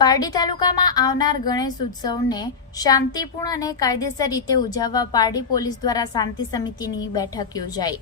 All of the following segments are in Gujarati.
પારડી તાલુકામાં આવનાર ગણેશ ઉત્સવને શાંતિપૂર્ણ અને કાયદેસર રીતે ઉજવવા પારડી પોલીસ દ્વારા શાંતિ સમિતિની બેઠક યોજાઈ.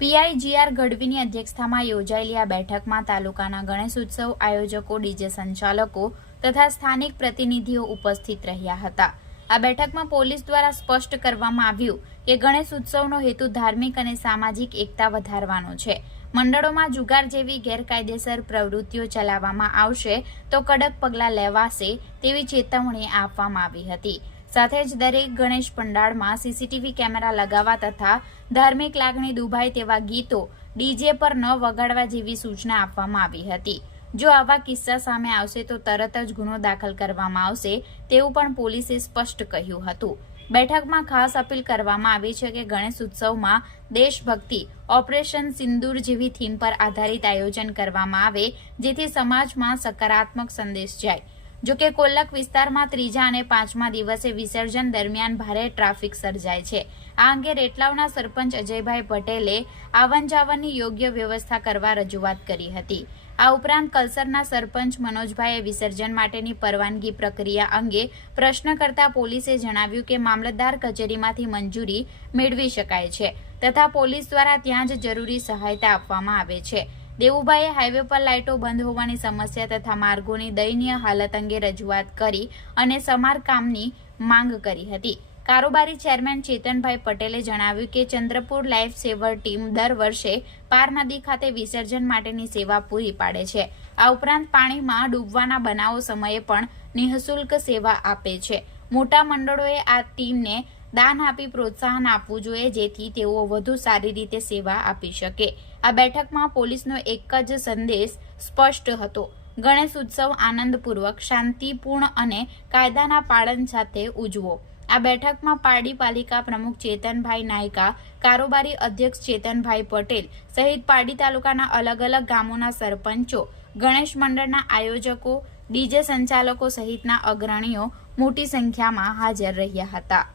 પીઆઈ જીઆર ગઢવીની અધ્યક્ષતામાં યોજાયેલી આ બેઠકમાં તાલુકાના ગણેશ ઉત્સવ આયોજકો, ડીજે સંચાલકો તથા સ્થાનિક પ્રતિનિધિઓ ઉપસ્થિત રહ્યા હતા. આ બેઠકમાં પોલીસ દ્વારા સ્પષ્ટ કરવામાં આવ્યું કે ગણેશ ઉત્સવનો હેતુ ધાર્મિક અને સામાજિક એકતા વધારવાનો છે. મંડળોમાં જુગાર જેવી ગેરકાયદેસર પ્રવૃત્તિઓ ચલાવવામાં આવશે તો કડક પગલાં લેવાશે તેવી ચેતવણી આપવામાં આવી હતી. સાથે જ દરેક ગણેશ પંડાળમાં સીસીટીવી કેમેરા લગાવવા તથા ધાર્મિક લાગણી દુભાય તેવા ગીતો ડીજે પર ન વગાડવા જેવી સૂચના આપવામાં આવી હતી. જો આવા કિસ્સા સામે આવશે તો તરત જ ગુનો દાખલ કરવામાં આવશે તેવું પણ પોલીસે સ્પષ્ટ કહ્યું હતું. બેઠકમાં ખાસ અપીલ કરવામાં આવી છે કે ગણેશ ઉત્સવમાં દેશભક્તિ, ઓપરેશન સિંદૂર જેવી થીમ પર આધારિત આયોજન કરવામાં આવે, જેથી સમાજમાં સકારાત્મક સંદેશ જાય. જોકે કોલક વિસ્તારમાં ત્રીજા અને પાંચમા દિવસે વિસર્જન દરમિયાન ભારે ટ્રાફિક સર્જાય છે. આ અંગે રેટલાવના સરપંચ અજયભાઈ પટેલે આવન જાવનની યોગ્ય વ્યવસ્થા કરવા રજૂઆત કરી હતી. આ ઉપરાંત કલસરના સરપંચ મનોજભાઈએ વિસર્જન માટેની પરવાનગી પ્રક્રિયા અંગે પ્રશ્ન કરતા પોલીસે જણાવ્યું કે મામલતદાર કચેરીમાંથી મંજૂરી મેળવી શકાય છે તથા પોલીસ દ્વારા ત્યાં જ જરૂરી સહાયતા આપવામાં આવે છે. દેવુભાઈએ હાઈવે પર લાઇટો બંધ હોવાની સમસ્યા તથા માર્ગોની દયનીય હાલત અંગે રજૂઆત કરી અને સમારકામની માંગ કરી હતી. કારોબારી ચેરમેન ચેતનભાઈ પટેલે જણાવ્યું કે ચંદ્રપુર લાઈફ સેવર ટીમ દર વર્ષે પાર નદી ખાતે વિસર્જન માટેની સેવા પૂરી પાડે છે. આ ઉપરાંત પાણીમાં ડૂબવાના બનાવો સમયે પણ નિઃશુલ્ક સેવા આપે છે. મોટા મંડળોએ આ ટીમને દાન આપી પ્રોત્સાહન આપવું જોઈએ જેથી તેઓ વધુ સારી રીતે સેવા આપી શકે. આ બેઠકમાં પોલીસનો એક જ સંદેશ સ્પષ્ટ હતો. ગણેશ ઉત્સવ આનંદપૂર્વક શાંતિપૂર્ણ અને કાયદાના પાલન સાથે ઉજવો. આ બેઠકમાં પારડી પાલિકા પ્રમુખ ચેતનભાઈ નાયકા, કારોબારી અધ્યક્ષ ચેતનભાઈ પટેલ સહિત પારડી તાલુકાના અલગ અલગ ગામોના સરપંચો, ગણેશ મંડળના આયોજકો, ડીજે સંચાલકો સહિતના અગ્રણીઓ મોટી સંખ્યામાં હાજર રહ્યા હતા.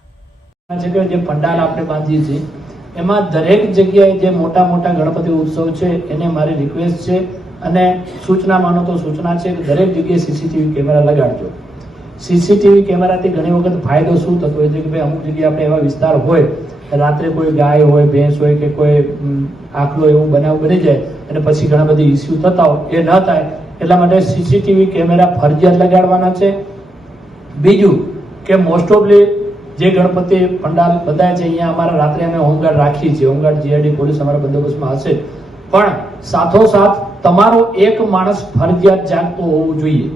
જે પંડાલ આપણે બાંધીએ છીએ એમાં દરેક જગ્યાએ જે મોટા મોટા ગણપતિ ઉત્સવ છે, એને મારી રિક્વેસ્ટ છે અને સૂચના માનો તો સૂચના છે કે દરેક જગ્યાએ સીસીટીવી કેમેરા લગાડજો. સીસીટીવી કેમેરાથી ઘણી વખત ફાયદો શું થતો હોય છે કે ભાઈ અમુક જગ્યાએ આપણે એવા વિસ્તાર હોય રાત્રે કોઈ ગાય હોય, ભેંસ હોય કે કોઈ આખલો એવું બનાવ બની જાય અને પછી ઘણા બધી ઇસ્યુ થતા હોય, એ ન થાય, એટલા માટે સીસીટીવી કેમેરા ફરજિયાત લગાડવાના છે. બીજું કે મોસ્ટ ઓફલી જે ગણપતિ પંડાલ બધા છે અહીંયા અમારા રાત્રે અમે હોમગાર્ડ રાખીએ છીએ. હોમગાર્ડ જીઆઈડી પોલીસ અમારા બંદોબસ્તમાં હશે. પણ સાથોસાથ તમારો એક માણસ ફરજિયાત જાગતો હોવું જોઈએ.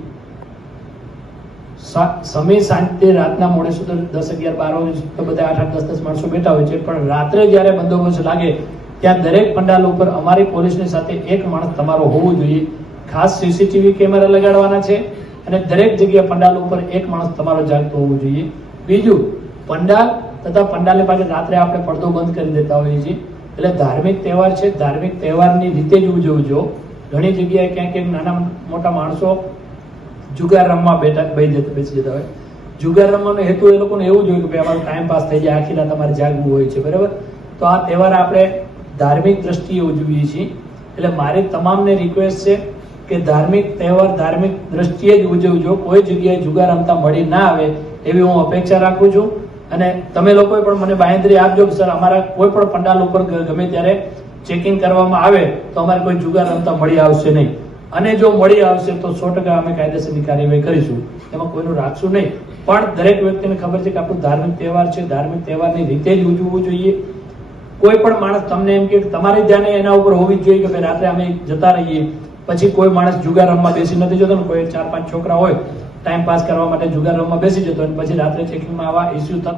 સમય સાંજે રાતના મોડે સુધી દસ અગિયાર બાર વાગે તો બધા આઠ આઠ, દસ દસ માણસો બેઠા હોય છે. પણ રાત્રે જ્યારે બંદોબસ્ત લાગે, ત્યાં દરેક પંડાલ ઉપર અમારી પોલીસની સાથે એક માણસ તમારો હોવું જોઈએ. ખાસ સીસીટીવી કેમેરા લગાડવાના છે અને દરેક જગ્યા પંડાલ ઉપર એક માણસ તમારો જાગતો હોવો જોઈએ. બીજું, પંડાલ તથા પંડાલની પાસે રાત્રે આપણે પડદો બંધ કરી દેતા હોઈએ છીએ. એટલે ધાર્મિક તહેવાર છે. ધાર્મિક તહેવારની રીતે જ ઉજવજો. ઘણી જગ્યાએ ક્યાંક ક્યાંક નાના મોટા માણસો જુગાર રમવા બેઠા બેસી જતા બેસી જતા હોય. જુગાર રમવાનો હેતુ એ લોકોને એવું જોયું કે ભાઈ અમારો ટાઈમ પાસ થઈ જાય, આખી રાત અમારે જાગવું હોય છે, બરાબર? તો આ તહેવાર આપણે ધાર્મિક દ્રષ્ટિએ ઉજવીએ છીએ. એટલે મારી તમામને રિક્વેસ્ટ છે કે ધાર્મિક તહેવાર ધાર્મિક દ્રષ્ટિએ જ ઉજવજો. કોઈ જગ્યાએ જુગાર રમતા મળી ના આવે એવી હું અપેક્ષા રાખું છું. અને તમે લોકોએ પણ મને બાહેંધરી આપજો કે સર, અમારા કોઈ પણ પંડાલ ઉપર ગમે ત્યારે ચેકિંગ કરવામાં આવે તો અમારે કોઈ જુગાર રમતા મળી આવશે નહીં. અને જો મળી આવશે તો સો ટકા અમે કાયદેસરની કાર્યવાહી કરીશું. એમાં કોઈનું રાખશું નહીં. પણ દરેક વ્યક્તિને ખબર છે કે આપણું ધાર્મિક તહેવાર છે. ધાર્મિક તહેવારની રીતે જ ઉજવવું જોઈએ. કોઈ પણ માણસ તમને એમ કે તમારી ધ્યાને એના ઉપર હોવી જ જોઈએ કે ભાઈ રાત્રે અમે જતા રહીએ. પછી કોઈ માણસ જુગાર રમવા બેસી નથી જતો ને કોઈ ચાર પાંચ છોકરા હોય ટાઈમ પાસ કરવા માટે જુગાર રમવા બેસી જતો અને પછી રાત્રે ચેકિંગમાં આવા ઇસ્યુ થતા